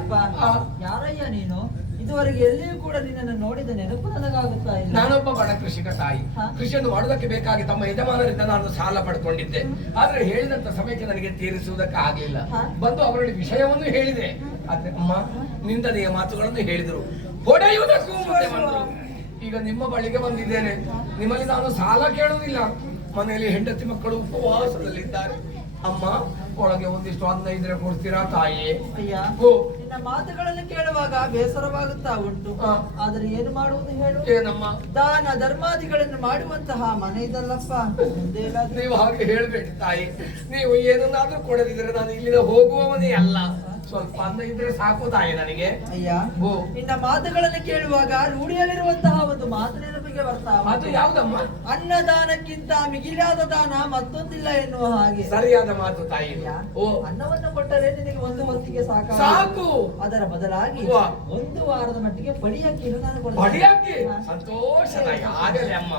ಅಪ್ಪ, ಯಾರಯ್ಯ ನೀನು? ಇದುವರೆಗೆ ಎಲ್ಲಿಯೂ ಕೂಡ ನಿನ್ನನ್ನು ನೋಡಿದ ನೆನಪು ನನಗಾಗುತ್ತಾ ಇಲ್ಲ. ನಾನೊಬ್ಬ ಬಡ ಕೃಷಿಕ ತಾಯಿ. ಕೃಷಿಯನ್ನು ಮಾಡುವುದಕ್ಕೆ ಬೇಕಾಗಿ ತಮ್ಮ ಯಜಮಾನರಿಂದ ನಾನು ಸಾಲ ಪಡ್ಕೊಂಡಿದ್ದೆ. ಆದ್ರೆ ಹೇಳಿದಂತ ಸಮಯಕ್ಕೆ ನನಗೆ ತೀರಿಸುವುದಕ್ಕೆ ಆಗಲಿಲ್ಲ. ಬಂದು ಅವರಲ್ಲಿ ವಿಷಯವನ್ನು ಹೇಳಿದೆ. ಆದ್ರೆ ಅಮ್ಮ ನಿಂದನೆಯ ಮಾತುಗಳನ್ನು ಹೇಳಿದರು, ಹೊಡೆಯುವುದಕ್ಕೂ ಮುಂದೆ ಬಂದರು. ಈಗ ನಿಮ್ಮ ಬಳಿಗೆ ಬಂದಿದ್ದೇನೆ. ನಿಮ್ಮಲ್ಲಿ ನಾನು ಸಾಲ ಕೇಳುವುದಿಲ್ಲ. ಮನೆಯಲ್ಲಿ ಹೆಂಡತಿ ಮಕ್ಕಳು ಉಪವಾಸದಲ್ಲಿದ್ದಾರೆ. ಅಮ್ಮ, ಒಳಗೆ ಒಂದಿಷ್ಟು ಅನ್ನ ಇದ್ರೆ ಕೊಡ್ತೀರಾ ತಾಯಿಯೇ? ಅಯ್ಯ, ನಿನ್ನ ಮಾತುಗಳನ್ನು ಕೇಳುವಾಗ ಬೇಸರವಾಗುತ್ತಾ ಉಂಟು. ಆದ್ರೆ ಏನು ಮಾಡುವುದು ಹೇಳು? ಏನಮ್ಮ? ದಾನ ಧರ್ಮಾದಿಗಳನ್ನು ಮಾಡುವಂತಹ ಮನೆ ಇದಲ್ಲಪ್ಪ. ನೀವು ಹಾಗೆ ಹೇಳ್ಬೇಡಿ ತಾಯಿ. ನೀವು ಏನನ್ನಾದ್ರೂ ಕೊಡದಿದ್ರೆ ನಾನು ಇಲ್ಲಿಂದ ಹೋಗುವವನೇ ಅಲ್ಲ. ಸ್ವಲ್ಪ ಅನ್ನ ಇದ್ರೆ ಸಾಕು ತಾಯಿ ನನಗೆ. ಅಯ್ಯ, ನಿನ್ನ ಮಾತುಗಳನ್ನು ಕೇಳುವಾಗ ರೂಢಿಯಲ್ಲಿರುವಂತಹ ಒಂದು ಮಾತು ನೆನಪಿಗೆ ಬರ್ತಾವ. ಅದು ಯಾವ್ದಮ್ಮ? ಅನ್ನದಾನಕ್ಕಿಂತ ಮಿಗಿಲಾದ ದಾನ ಮತ್ತೊಂದಿಲ್ಲ ಎನ್ನುವ ಹಾಗೆ. ಸರಿಯಾದ ಮಾತು ತಾಯಿ. ಅನ್ನವನ್ನು ಕೊಟ್ಟರೆ ನಿನಗೆ ಒಂದು ಹೊತ್ತಿಗೆ ಸಾಕು. ಅದರ ಬದಲಾಗಿ ಒಂದು ವಾರದ ಮಟ್ಟಿಗೆ ಪಡಿಯಕ್ಕಿಯನ್ನು ನಾನು ಕೊಡ್ತೇನೆ. ಪಡಿಯಕ್ಕಿ? ಸಂತೋಷ ತಾಯಿ. ಆಗಲೇ ಅಮ್ಮ,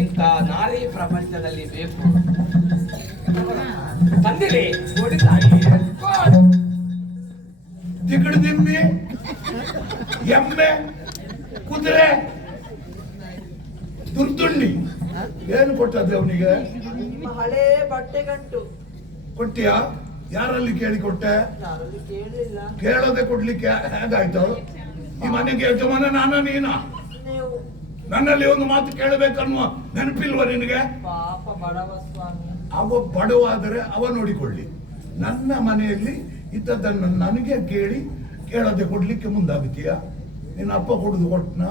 ಇಂಥ ನಾರಿ ಪ್ರಪಂಚದಲ್ಲಿ ಬೇಕು. ತಂದಿರಿ ನೋಡಿ ತಾಯಿ. ದಿಗಡ್ದಿಮ್ಮಿ, ಎಮ್ಮೆ, ಕುದುರೆ, ದುರ್ದುಂಡಿ ಏನು ಕೊಟ್ಟದ್ದು ಅವನಿಗೆ? ನಿಮ್ಮ ಹಳೇ ಬಟ್ಟೆ ಗಂಟು ಕೊಟ್ಟಿಯಾ? ಯಾರಲ್ಲಿ ಕೇಳಿ ಕೊಟ್ಟೆ? ಯಾರಲ್ಲಿ ಕೇಳಲಿಲ್ಲ. ಕೇಳೋದೆ ಕೊಡ್ಲಿಕ್ಕೆ ಹೇಗಾಯ್ತು? ಈ ಮನೆಗೆ ಯಜಮಾನ ನಾನ ನೀನ? ನೀವು ನನ್ನಲ್ಲಿ ಒಂದು ಮಾತು ಕೇಳಬೇಕನ್ನುವ ನೆನಪಿಲ್ವ ನಿನಗೆ? ಪಾಪ ಬಡವ ಸ್ವಾಮಿ. ಅವ ಬಡವಾದರೆ ಅವ ನೋಡಿಕೊಳ್ಳಿ. ನನ್ನ ಮನೆಯಲ್ಲಿ ಇದ್ದದ್ದನ್ನು ನನಗೆ ಕೇಳದೆ ಕೊಡ್ಲಿಕ್ಕೆ ಮುಂದಾಗುತ್ತೀಯ? ನಿನ್ನ ಅಪ್ಪ ಕೊಡುದು ಕೊಟ್ಟನ?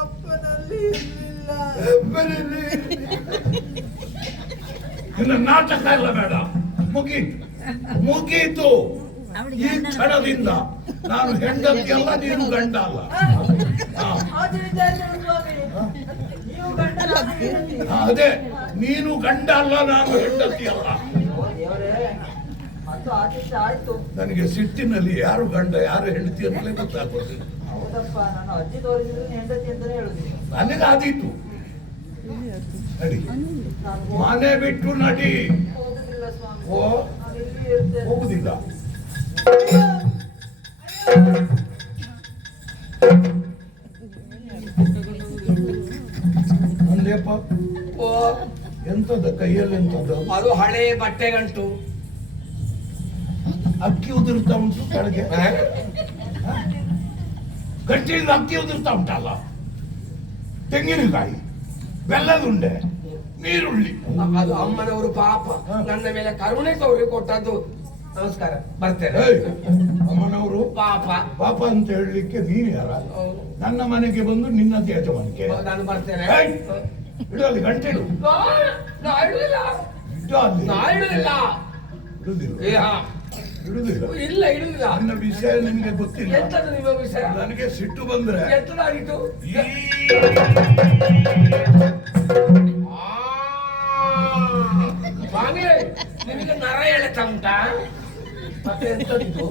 ಅಪ್ಪನಲ್ಲಿ ಇರ್ಲಿಲ್ಲ. ನಿನ್ನ ನಾಟಕ ಎಲ್ಲ ಬೇಡ. ಮುಗೀತು. ಈ ಕ್ಷಣದಿಂದ ನಾನು ಹೆಂಡತಿ ಅಲ್ಲ, ನೀನು ಗಂಡ ಅಲ್ಲ. ಅದೇ, ನೀನು ಗಂಡ ಅಲ್ಲ, ನಾನು ಹೆಂಡತಿ ಅಲ್ಲ. ನನಗೆ ಸಿಟ್ಟಿನಲ್ಲಿ ಯಾರು ಗಂಡ ಯಾರು ಹೆಂಡತಿ ಅಂತಲೇ ಗೊತ್ತಾಗ್ತದೆ. ನನಗೆ ಆದೀತು. ನಡಿ, ಮನೆ ಬಿಟ್ಟು ನಡಿ. ಹೋಗುದಿಲ್ಲ. ಅಂದೇಪ್ಪ, ಎಂತದ ಕೈಯಲ್ಲಿ ಎಂತದ? ಅದು ಹಳೆ ಬಟ್ಟೆ ಗಂಟು. ಅಕ್ಕಿ ಉದುರ್ತಾ ಉಂಟು ಕೆಳಗೆ. ಗಟ್ಟಿಯಿಂದ ಅಕ್ಕಿ ಉದುರ್ತಾ ಉಂಟಲ್ಲ. ತೆಂಗಿನಕಾಯಿ, ಬೆಲ್ಲದುಂಡೆ, ನೀರುಳ್ಳಿ. ಅದು ಅಮ್ಮನವರು ಪಾಪ ನನ್ನ ಮೇಲೆ ಕರುಣೆ ತೋರಿ ಕೊಟ್ಟದ್ದು. ನಮಸ್ಕಾರ, ಬರ್ತೇನೆ. ಅಮ್ಮನವರು ಪಾಪ ಪಾಪ ಅಂತ ಹೇಳಲಿಕ್ಕೆ ನೀನು ಯಾರ? ನನ್ನ ಮನೆಗೆ ಬಂದು ನಿನ್ನ ಯಜಮಾನಿಕೆ. ನಾನು ಬರ್ತೇನೆ. ಇಡು ಅಲ್ಲಿ ಗಂಟೆ ಇಡು. ಇಡುದಿಲ್ಲ. ಇಲ್ಲ, ಇಡುದಿಲ್ಲ. ನನ್ನ ವಿಷಯ ನಿಮಗೆ ಗೊತ್ತಿಲ್ಲ. ಎಂತದ್ದು ನಿಮ್ಮ ವಿಷಯ? ನನಗೆ ಸಿಟ್ಟು ಬಂದ್ರೆ ಎಂತದಾಗಿತ್ತು? ಸ್ವಾಮಿ, ನಿಮಗೆ ನರ ಎಳೆತ ಉಂಟಾ? ಮತ್ತೆ ಎಂತದ್ದು?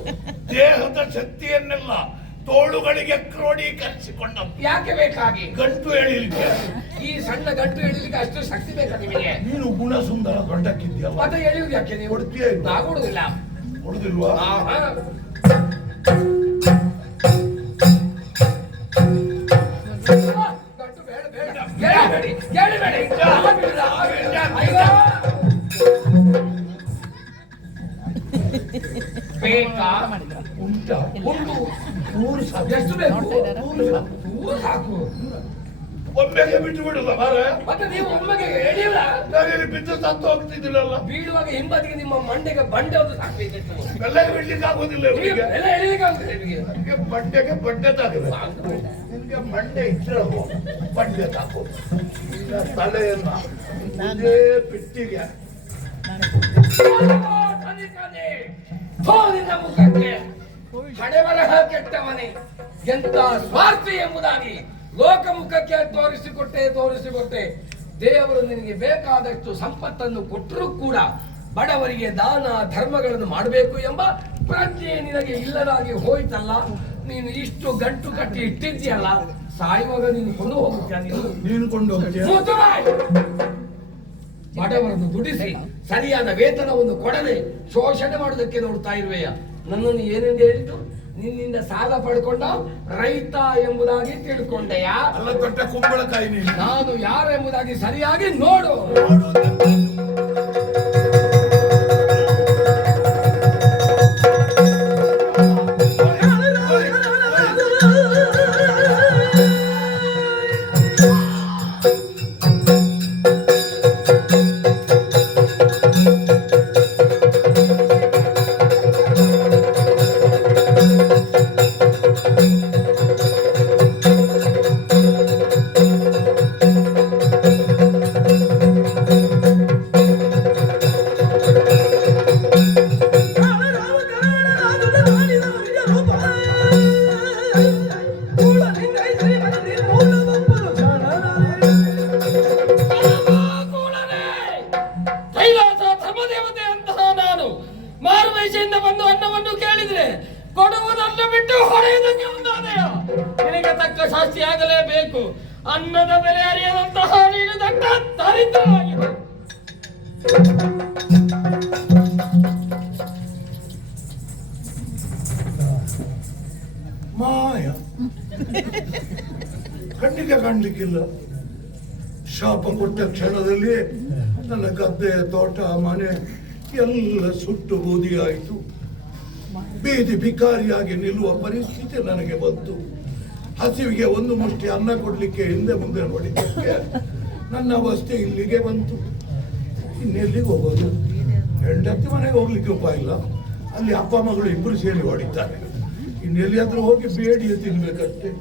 ದೇಹದ ಶಕ್ತಿಯನ್ನೆಲ್ಲ ತೋಳುಗಳಿಗೆ ಕ್ರೋಢೀಕರಿಸಿಕೊಂಡ. ಯಾಕೆ ಬೇಕಾಗಿ? ಗಂಟು ಎಳಿಲಿಕ್ಕೆ. ಈ ಸಣ್ಣ ಗಂಟು ಎಳಿಲಿಕ್ಕೆ ಅಷ್ಟು ಶಕ್ತಿ ಬೇಕಾ ನಿಮಗೆ? ನೀನು ಗುಣ ಸುಂದರ ದೊಡ್ಡಕ್ಕಿದ್ಯಲ್ಲ, ಮತ್ತೆ ಎಳೆಯುವುದು ಯಾಕೆ? ನೀವು ಕೊಡ್ತೀಯ? ಆಗುವುದಿಲ್ಲ. ಕೊಡುದಿಲ್ವಾ? ಗಂಟು ಬೇಡ, ಬೇಡ. ಬೇಕಾ? ಉಂಟಾ? ಉಂಟು. ಮೂರು ಸಾಕು. ಎಷ್ಟು ಬೇಕು? ಮೂರು ಸಾಕು. ಒಮ್ಮೆಗೆ ಬಿಟ್ಟು ಬಿಡಲ್ಲ ಮಾರೆ. ಮತ್ತೆ ನೀವು ಒಮ್ಮೆಗೆ ಎಳೆಯಲ್ಲ. ನಾನೇನು ಬಿದ್ದು ಸತ್ತು ಹೋಗ್ತಿದ್ದಿಲ್ಲಲ್ಲ. ಬೀಳುವಾಗ ಹಿಂಬದಿಗೆ ನಿಮ್ಮ ಮಂಡೆಗೆ ಬಂಡೆ ಒಂದು ಸಾಕಬೇಕಿತ್ತು. ಎಲ್ಲ ಬಿಡ್ಲಿಕ್ಕೆ ಆಗೋದಿಲ್ಲ ಇವರಿಗೆ. ಎಲ್ಲ ಎಳಿಲಿಕ್ಕೆ ಆಗುತ್ತದೆ ನಿಮಗೆ. ನನಗೆ ಬಂಡೆಗೆ ಬಂಡೆ ತಾಕಬೇಕು. ನಿನ್ಗೆ ಮಂಡೆ ಇದ್ರಲ್ವ ಬಂಡೆ ತಾಕು. ತಲೆಯನ್ನ ಇದೇ ಪೆಟ್ಟಿಗೆ ಮುಖಕ್ಕೆ ಹಣೆ ಬರಹ ಕೆಟ್ಟವನೇ, ಎಂತ ಸ್ವಾರ್ಥಿ ಎಂಬುದಾಗಿ ಲೋಕಮುಖಕ್ಕೆ ತೋರಿಸಿಕೊಟ್ಟೆ. ದೇವರು ನಿನಗೆ ಬೇಕಾದಷ್ಟು ಸಂಪತ್ತನ್ನು ಕೊಟ್ಟರೂ ಕೂಡ ಬಡವರಿಗೆ ದಾನ ಧರ್ಮಗಳನ್ನು ಮಾಡಬೇಕು ಎಂಬ ಪ್ರಜ್ಞೆ ನಿನಗೆ ಇಲ್ಲದಾಗಿ ಹೋಯ್ತಲ್ಲ. ನೀನು ಇಷ್ಟು ಗಂಟು ಕಟ್ಟಿ ಇಟ್ಟಿದ್ಯಲ್ಲ, ಸಾಯುವಾಗ ನೀನು ಕೊಂಡು ಹೋಗುತ್ತೀಯ. ನೀನು ಕೊಂಡು ಹೋಗ್ತೀಯ. ಬಡವರನ್ನು ದುಡಿಸಿ ಸರಿಯಾದ ವೇತನವನ್ನು ಕೊಡದೆ ಶೋಷಣೆ ಮಾಡುವುದಕ್ಕೆ ನೋಡ್ತಾ ಇರುವೆಯ. ನನ್ನನ್ನು ಏನೆಂದು ಹೇಳಿದ್ದು? ನಿನ್ನಿಂದ ಸಾಲ ಪಡ್ಕೊಂಡ ರೈತ ಎಂಬುದಾಗಿ ತಿಳ್ಕೊಂಡೆಯಾ? ಅಲ್ಲ ದೊಡ್ಡ ಕುಂಬಳಕಾಯಿ ನೀನು. ನಾನು ಯಾರು ಎಂಬುದಾಗಿ ಸರಿಯಾಗಿ ನೋಡು. ಮಾರುವೇಷೆಯಿಂದ ಬಂದು ಅನ್ನವನ್ನು ಕೇಳಿದ್ರೆ ಕೊಡುವುದನ್ನು ಬಿಟ್ಟು ಹೊಡೆಯುವುದಕ್ಕೆ ಮುಂದಾದೆಯ. ನಿನಗೆ ತಕ್ಕ ಶಾಸ್ತಿ ಆಗಲೇಬೇಕು. ಅನ್ನದ ಬೆಲೆ ಅರಿಯದಂತಹ ನೀನು ದಟ್ಟ ದರಿದ್ರನಾಗಿದೆ. ಮಾಯ ಕಣ್ಣಿಗೆ ಕಾಣ್ಲಿಕ್ಕಿಲ್ಲ. ಶಾಪ ಕೊಟ್ಟ ಕ್ಷಣದಲ್ಲಿ ನನ್ನ ಗದ್ದೆ, ತೋಟ, ಮನೆ ಎಲ್ಲ ಸುಟ್ಟು ಬೂದಿಯಾಯಿತು. ಬೀದಿ ಭಿಕಾರಿಯಾಗಿ ನಿಲ್ಲುವ ಪರಿಸ್ಥಿತಿ ನನಗೆ ಬಂತು. ಹಸಿವಿಗೆ ಒಂದು ಮುಷ್ಟಿ ಅನ್ನ ಕೊಡ್ಲಿಕ್ಕೆ ಹಿಂದೆ ಮುಂದೆ ನೋಡಿದ್ದಕ್ಕೆ ನನ್ನ ಅವಸ್ಥೆ ಇಲ್ಲಿಗೆ ಬಂತು. ಇನ್ನೆಲ್ಲಿಗೆ ಹೋಗೋದು? ಹೆಂಡತಿ ಮನೆಗೆ ಹೋಗ್ಲಿಕ್ಕೆ ಉಪಾಯ ಇಲ್ಲ. ಅಲ್ಲಿ ಅಪ್ಪ ಮಗಳು ಇಬ್ಬರು ಸೇರಿ ಹೊಡಿತಾರೆ. ಇನ್ನೆಲ್ಲಿಯಾದ್ರೂ ಹೋಗಿ ಬೇಡಿಯ ತಿನ್ಬೇಕಷ್ಟೇ.